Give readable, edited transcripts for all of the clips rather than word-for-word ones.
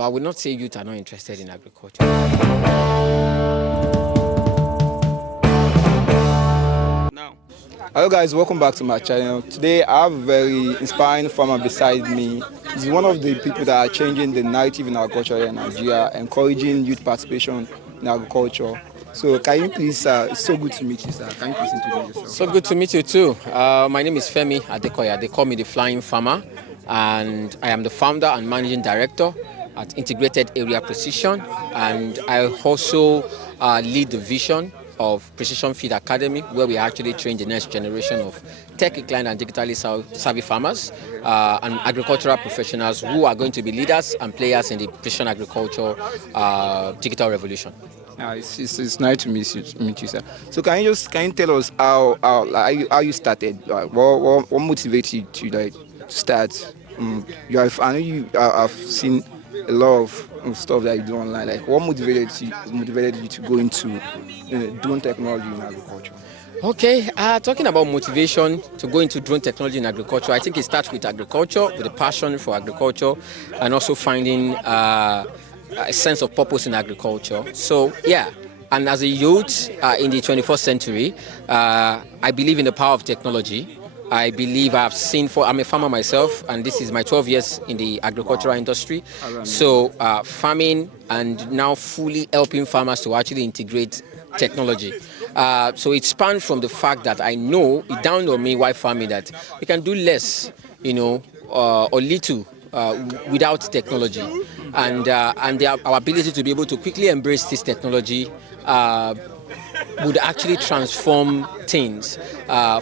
I would not say youth are not interested in agriculture. Now, Hello guys, welcome back to my channel. Today I have a very inspiring farmer beside me. He's one of the people that are changing the narrative in agriculture here in Nigeria, encouraging youth participation in agriculture. So can you please, it's so good to meet you, sir. Can you please introduce yourself? So good to meet you too. My name is Femi Adekoya. They call me the Flying Farmer, and I am the founder and managing director at Integrated Area Precision, and I also lead the vision of Precision Feed Academy, where we actually train the next generation of tech-inclined and digitally savvy farmers and agricultural professionals who are going to be leaders and players in the precision agriculture digital revolution. It's nice to meet you, sir. So can you tell us how you started? What motivated you to start? I know I've seen a lot of stuff that you do online. Like what motivated you to go into drone technology in agriculture? Okay, talking about motivation to go into drone technology in agriculture, I think it starts with agriculture, with a passion for agriculture, and also finding a sense of purpose in agriculture. So yeah, and as a youth in the 21st century, I believe in the power of technology. I believe I'm a farmer myself, and this is my 12 years in the agricultural industry. So farming and now fully helping farmers to actually integrate technology. So it spanned from the fact that I know, it dawned on me while farming that we can do less, or little without technology. And our ability to be able to quickly embrace this technology would actually transform things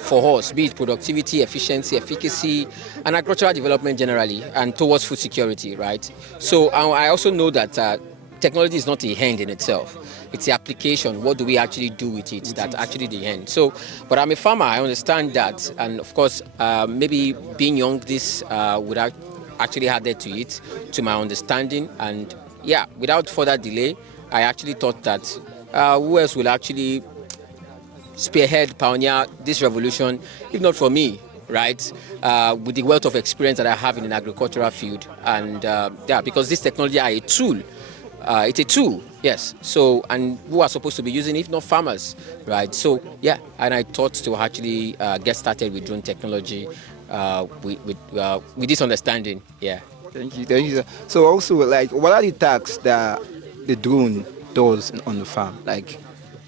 for us, be it productivity, efficiency, efficacy, and agricultural development generally, and towards food security, right? So I also know that technology is not the end in itself. It's the application. What do we actually do with it? That's actually the end. So, but I'm a farmer. I understand that, and of course, maybe being young, this would actually added to it, to my understanding. And yeah, without further delay, I actually thought that who else will actually spearhead, pioneer this revolution, if not for me, right? With the wealth of experience that I have in an agricultural field. And yeah, because this technology are a tool. It's a tool, yes. So, and who are supposed to be using it, if not farmers, right? So, yeah, and I thought to actually get started with drone technology with this understanding, yeah. Thank you, sir. So also, what are the tasks that the drone does on the farm? Like,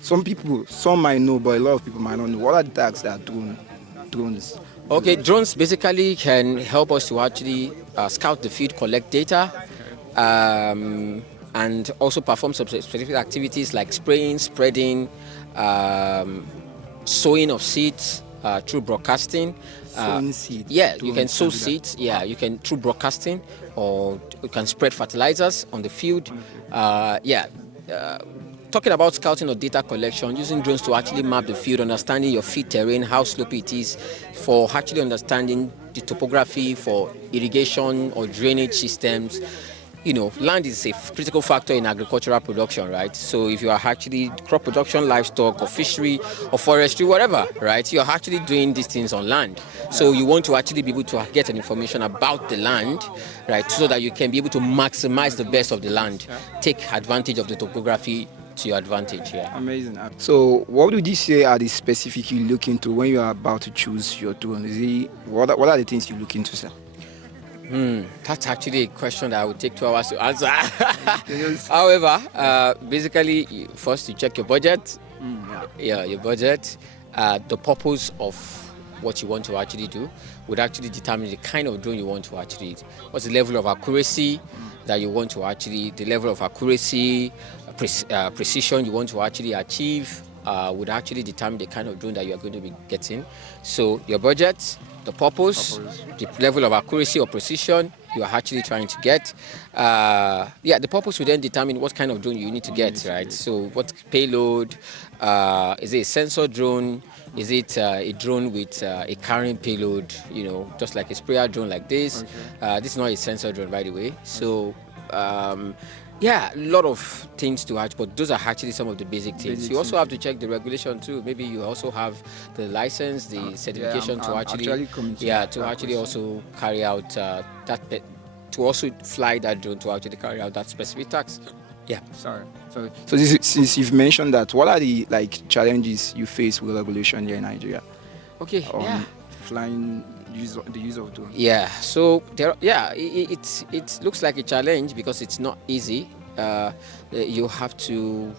some might know, but a lot of people might not know. What are the tasks that drones? Okay, drones basically can help us to actually scout the field, collect data, and also perform some specific activities like spraying, spreading, sowing of seeds through broadcasting. Sowing seeds? Yeah, you can sow seeds. Yeah, you can through broadcasting, or you can spread fertilizers on the field. Talking about scouting or data collection, using drones to actually map the field, understanding your field terrain, how slopey it is, for actually understanding the topography for irrigation or drainage systems. Land is a critical factor in agricultural production, right? So if you are actually crop production, livestock, or fishery, or forestry, whatever, right? You're actually doing these things on land. So you want to actually be able to get an information about the land, right? So that you can be able to maximize the best of the land, take advantage of the topography to your advantage, yeah. Amazing. So what would you say are the specific you look into when you are about to choose your drone? What are the things you look into, sir? That's actually a question that I would take 2 hours to answer. However, basically, first you check your budget. Your budget. The purpose of what you want to actually do would actually determine the kind of drone you want to actually. What's the level of accuracy that you want to actually, the level of accuracy, precision you want to actually achieve would actually determine the kind of drone that you are going to be getting. So your budget, the purpose, the level of accuracy or precision you are actually trying to get. The purpose will then determine what kind of drone you need to get, right? So what payload, is it a sensor drone? Is it a drone with a carrying payload, just like a sprayer drone like this? Okay. This is not a sensor drone, by the way. So Yeah, a lot of things to hatch, but those are actually some of the basic things. You also have to check the regulation too. Maybe you also have the license, the certification to actually also carry out to also fly that drone to actually carry out that specific task. Yeah. Sorry. So since you've mentioned that, what are the like challenges you face with regulation here in Nigeria Okay. on Yeah. flying the use of drones? Yeah. So there. Yeah. It looks like a challenge because it's not easy. You have to.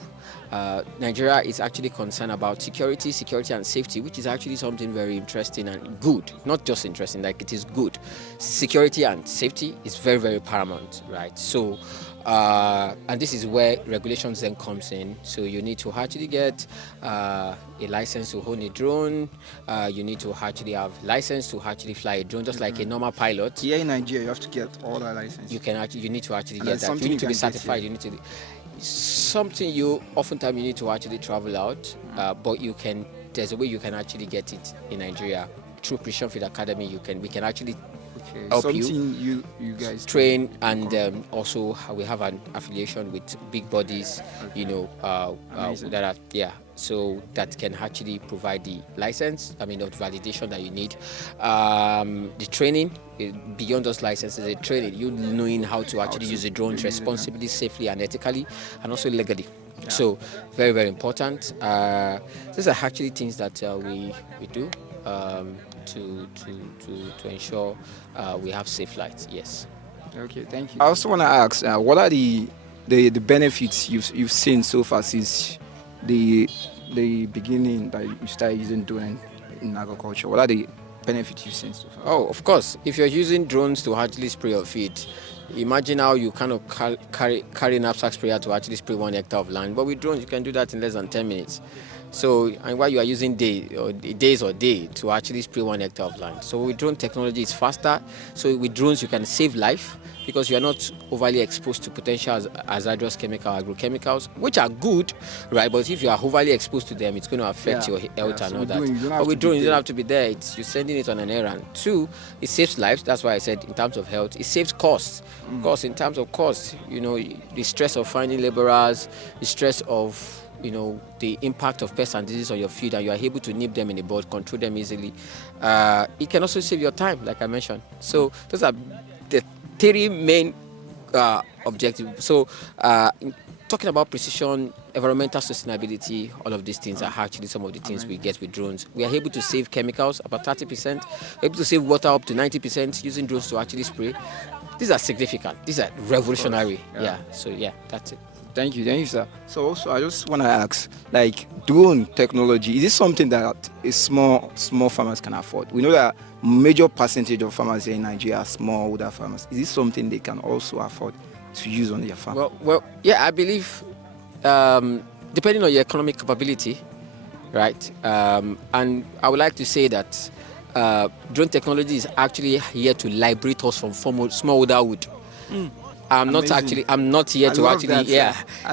Nigeria is actually concerned about security and safety, which is actually something very interesting and good. Not just interesting, like it is good. Security and safety is very, very paramount, right? So, and this is where regulations then comes in. So you need to actually get a license to own a drone. You need to actually have license to actually fly a drone, just like a normal pilot. Here in Nigeria, you have to get all that license. You need to actually And get that's that. You something need you to be can get certified. here. You need to. Something you oftentimes you need to actually travel out, but you can. There's a way you can actually get it in Nigeria through Precision Field Academy. We can actually Okay. help Something you guys train, and also we have an affiliation with big bodies, Amazing. that are so that can actually provide the license, of validation that you need. The training, beyond those licenses, the training, you knowing how to actually use the drones responsibly, safely, and ethically, and also legally. So very, very important. These are actually things that we do to ensure we have safe flights. Yes. Okay, thank you. I also want to ask, what are the benefits you've seen so far since the beginning that you started using drone in agriculture? What are the benefits you've seen so far? Oh, of course. If you're using drones to actually spray your feed, imagine how you kind of carry an knapsack sprayer to actually spray 1 hectare of land. But with drones, you can do that in less than 10 minutes. So, and while you are using days or day to actually spray 1 hectare of land. So with drone technology, it's faster. So with drones, you can save life because you are not overly exposed to potential hazardous agrochemicals, which are good, right? But if you are overly exposed to them, it's going to affect your health and So all with that. drone, you don't have But with to be drone, you don't there. have to be there. You're sending it on an errand. 2, it saves lives. That's why I said in terms of health, it saves costs. Costs, in terms of costs, the stress of finding laborers, the stress of the impact of pests and diseases on your feed, and you are able to nip them in the bud, control them easily. It can also save your time, like I mentioned. So those are the 3 main objectives. So talking about precision, environmental sustainability, all of these things are actually some of the things we get with drones. We are able to save chemicals about 30%, we're able to save water up to 90% using drones to actually spray. These are significant. These are revolutionary. So that's it. Thank you, sir. So also, I just want to ask, like, drone technology, is this something that a small farmers can afford? We know that major percentage of farmers here in Nigeria are smallholder farmers. Is this something they can also afford to use on their farm? Well, I believe depending on your economic capability, right? And I would like to say that drone technology is actually here to liberate us from smallholder wood. I'm not here to actually,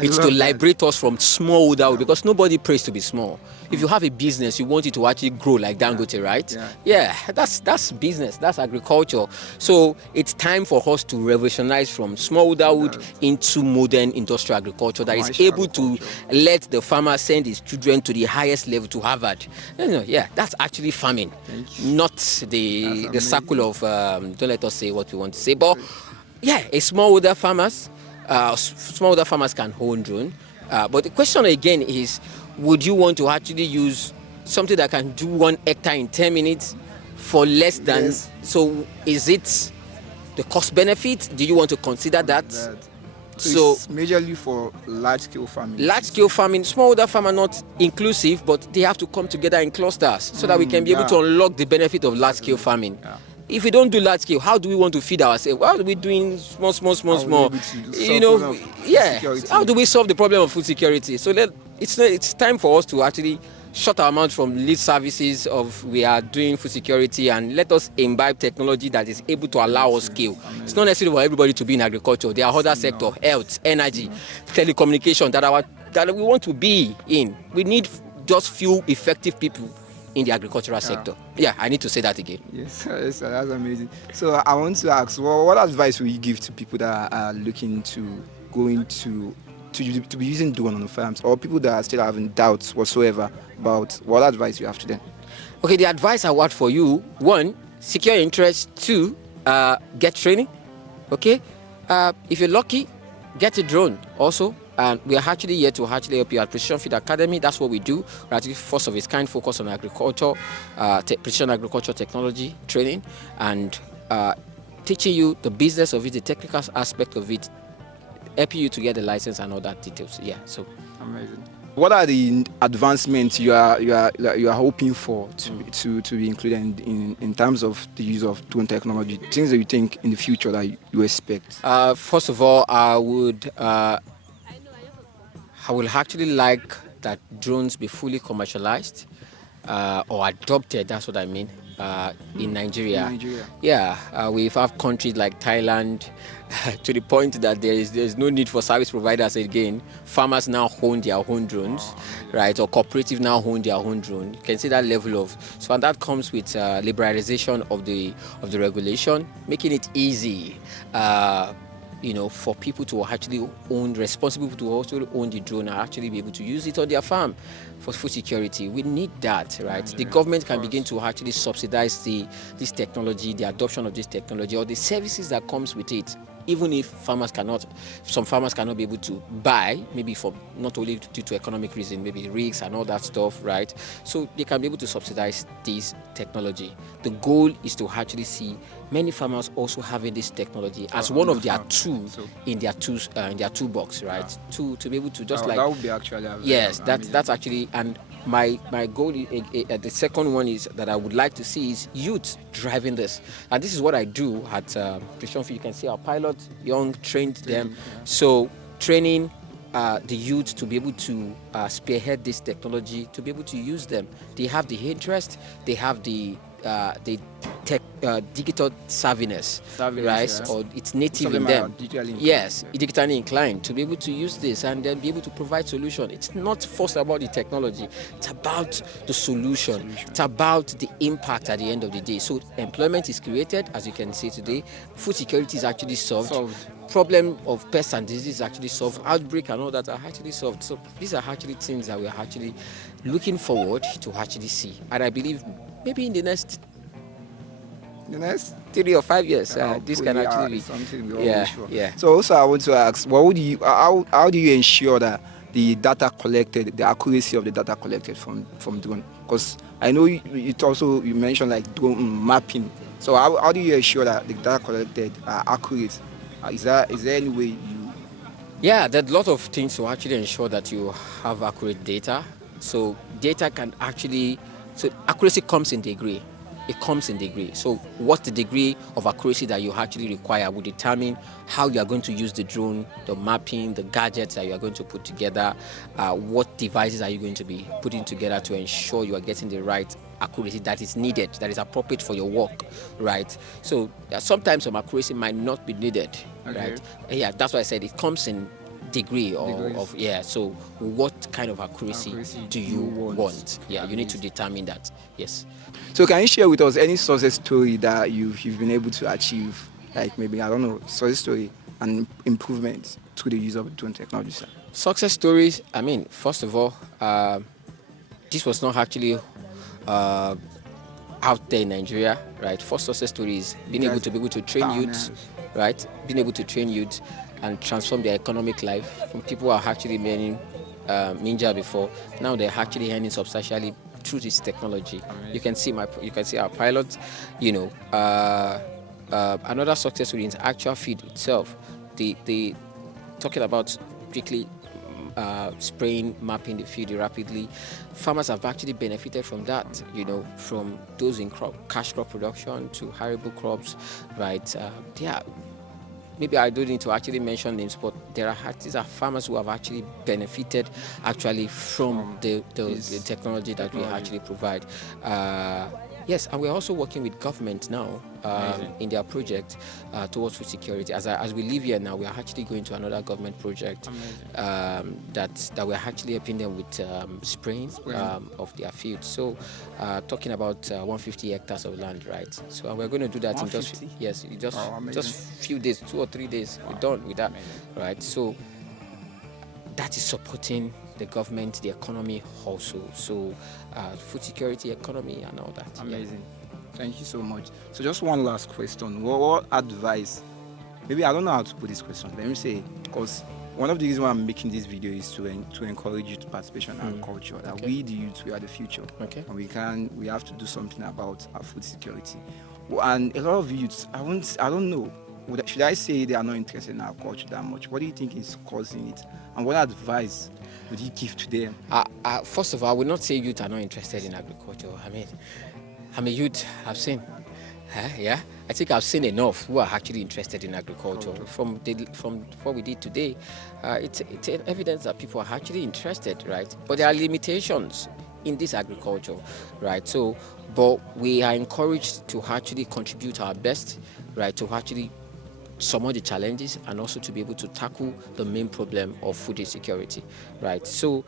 it's to liberate us from smallholder wood, because nobody prays to be small. If you have a business, you want it to actually grow like Dangote, right? That's business, that's agriculture. So it's time for us to revolutionize from smallholder wood into modern industrial agriculture that is able to let the farmer send his children to the highest level, to Harvard. That's actually farming, not the circle of, don't let us say what we want to say, but a smallholder farmers can own drone. But the question again is, would you want to actually use something that can do 1 hectare in 10 minutes for less than? Yes. So is it the cost benefit? Do you want to consider that? So it's majorly for large-scale farming. Large-scale farming, smallholder farm are not inclusive, but they have to come together in clusters so that we can be able to unlock the benefit of large-scale farming. If we don't do large scale, how do we want to feed ourselves? How are we doing small? How do we solve the problem of food security? So it's time for us to actually shut our mouth from lead services of we are doing food security, and let us imbibe technology that is able to allow us scale. It's not necessary for everybody to be in agriculture. There are other sectors, health, energy, telecommunication that we want to be in. We need just few effective people in the agricultural sector. I need to say that again. Yes, that's amazing. So I want to ask, what advice will you give to people that are looking to go into to be using drone on the farms, or people that are still having doubts whatsoever about what advice you have to them? Okay, the advice I want for you: 1, secure interest; 2, get training; Okay, if you're lucky, get a drone also. And we are actually here to actually help you at Precision Feed Academy. That's what we do. We're actually first of its kind, focus on agriculture, precision agriculture technology training, and teaching you the business of it, the technical aspect of it, helping you to get the license and all that details. Yeah, so amazing. What are the advancements you are hoping for to be included in terms of the use of drone technology? Things that you think in the future that you expect? First of all, I would actually like that drones be fully commercialized or adopted. That's what I mean. In Nigeria. In Nigeria. Yeah, we have countries like Thailand to the point that there's no need for service providers again. Farmers now own their own drones, right? Or cooperative now own their own drone. You can see that level of and that comes with liberalization of the regulation, making it easy. For people to actually own, responsible people to also own the drone and actually be able to use it on their farm for food security. We need that, right? The government can begin to actually subsidize this technology, the adoption of this technology, or the services that comes with it. Even if some farmers cannot be able to buy, maybe for not only due to economic reason, maybe rigs and all that stuff, right? So they can be able to subsidize this technology. The goal is to actually see many farmers also having this technology as one of their tools in their toolbox, right? To be able to just that would be actually that's actually. And my goal the second one is that I would like to see is youth driving this, and this is what I do at Precision Feed. You can see our pilots, young, trained them. So training the youth to be able to spearhead this technology, to be able to use them. They have the interest, they have the digital savviness, right? Yes. Or it's native in them. Digitally inclined to be able to use this and then be able to provide solution. It's not first about the technology, it's about the solution. It's about the impact at the end of the day. So employment is created, as you can see today. Food security is actually solved. Problem of pests and disease is actually solved. Outbreak and all that are actually solved. So these are actually things that we're actually looking forward to actually see. And I believe maybe in the next 3 or 5 years, this can actually be something. Yeah. So also I want to ask, how do you ensure that the data collected, the accuracy of the data collected from drone? Because I know you mentioned like drone mapping. So how do you ensure that the data collected are accurate? Is there any way you? Yeah, there's a lot of things to actually ensure that you have accurate data. So data can actually, accuracy comes in degree. It comes in degree. So what's the degree of accuracy that you actually require will determine how you are going to use the drone, the mapping, the gadgets that you are going to put together, what devices are you going to be putting together to ensure you are getting the right accuracy that is needed, that is appropriate for your work, right? So sometimes some accuracy might not be needed, right? Yeah, that's why I said it comes in degree of so what kind of accuracy do you want? Yeah, you need to determine that. Yes. So can you share with us any success story that you've been able to achieve, like maybe, I don't know, success story and improvements through the use of drone technology, sir? Success stories, I mean, first of all, this was not actually out there in Nigeria, right? First success story is being able to train youth, right? Being able to train youth and transform their economic life. From people who are actually earning Ninja before, now they're actually earning substantially through this technology. You can see our pilots. Another success story is actual feed itself. The talking about quickly spraying, mapping the field rapidly. Farmers have actually benefited from that, from those in cash crop production to arable crops, right? Maybe I don't need to actually mention names, but these are farmers who have actually benefited from the technology that we actually provide. Yes, and we're also working with government now in their project towards food security. As we live here now, we are actually going to another government project that we're actually helping them with spraying of their fields. So talking about 150 hectares of land, right? So we're going to do that in just few days, 2 or 3 days. We're done with that, right? So that is supporting the government, the economy also. So food security, economy, and all that. Amazing. Thank you so much. So just one last question. What advice maybe I don't know how to put this question. Let me say, because one of the reasons why I'm making this video is to encourage youth participation in agriculture. That we, the youth, we are the future, and we have to do something about our food security. And a lot of youths, I don't know. Should I say they are not interested in agriculture that much? What do you think is causing it? And what advice would you give to them? First of all, I would not say youth are not interested in agriculture. I mean, I'm a youth. I've seen. Yeah, I think I've seen enough who are actually interested in agriculture. From what we did today, it's evidence that people are actually interested, right? But there are limitations in this agriculture, right? So, but we are encouraged to actually contribute our best, right? To actually surmount the challenges and also to be able to tackle the main problem of food insecurity, right? So,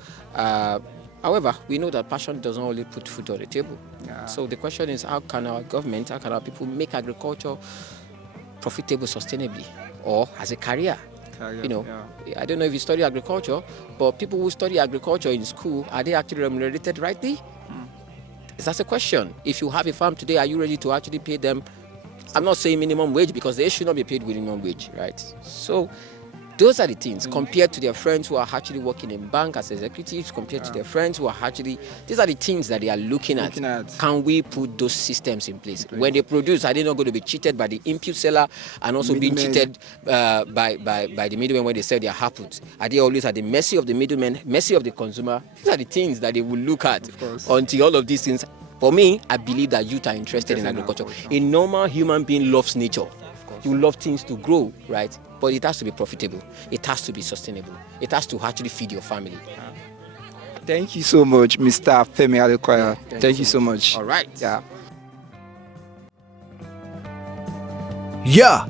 however, we know that passion doesn't only put food on the table. Yeah. So the question is, how can our government, how can our people make agriculture profitable sustainably or as a career? You know, I don't know if you study agriculture, but people who study agriculture in school, are they actually remunerated rightly? That's a question. If you have a farm today, are you ready to actually pay them? I'm not saying minimum wage because they should not be paid minimum wage, right? So those are the things compared to their friends who are actually working in bank as executives, compared to their friends who are actually, these are the things that they are looking at. Can we put those systems in place? When they produce, are they not going to be cheated by the input seller and also being cheated by the middlemen when they sell their output? Are they always at the mercy of the middlemen, mercy of the consumer? These are the things that they will look at until all of these things. For me, I believe that youth are interested in agriculture. A normal human being loves nature. You love things to grow, right? But it has to be profitable. It has to be sustainable. It has to actually feed your family. Thank you so much, Mr. Femi Adekoya. Thank you so much. All right. Yeah. Yeah.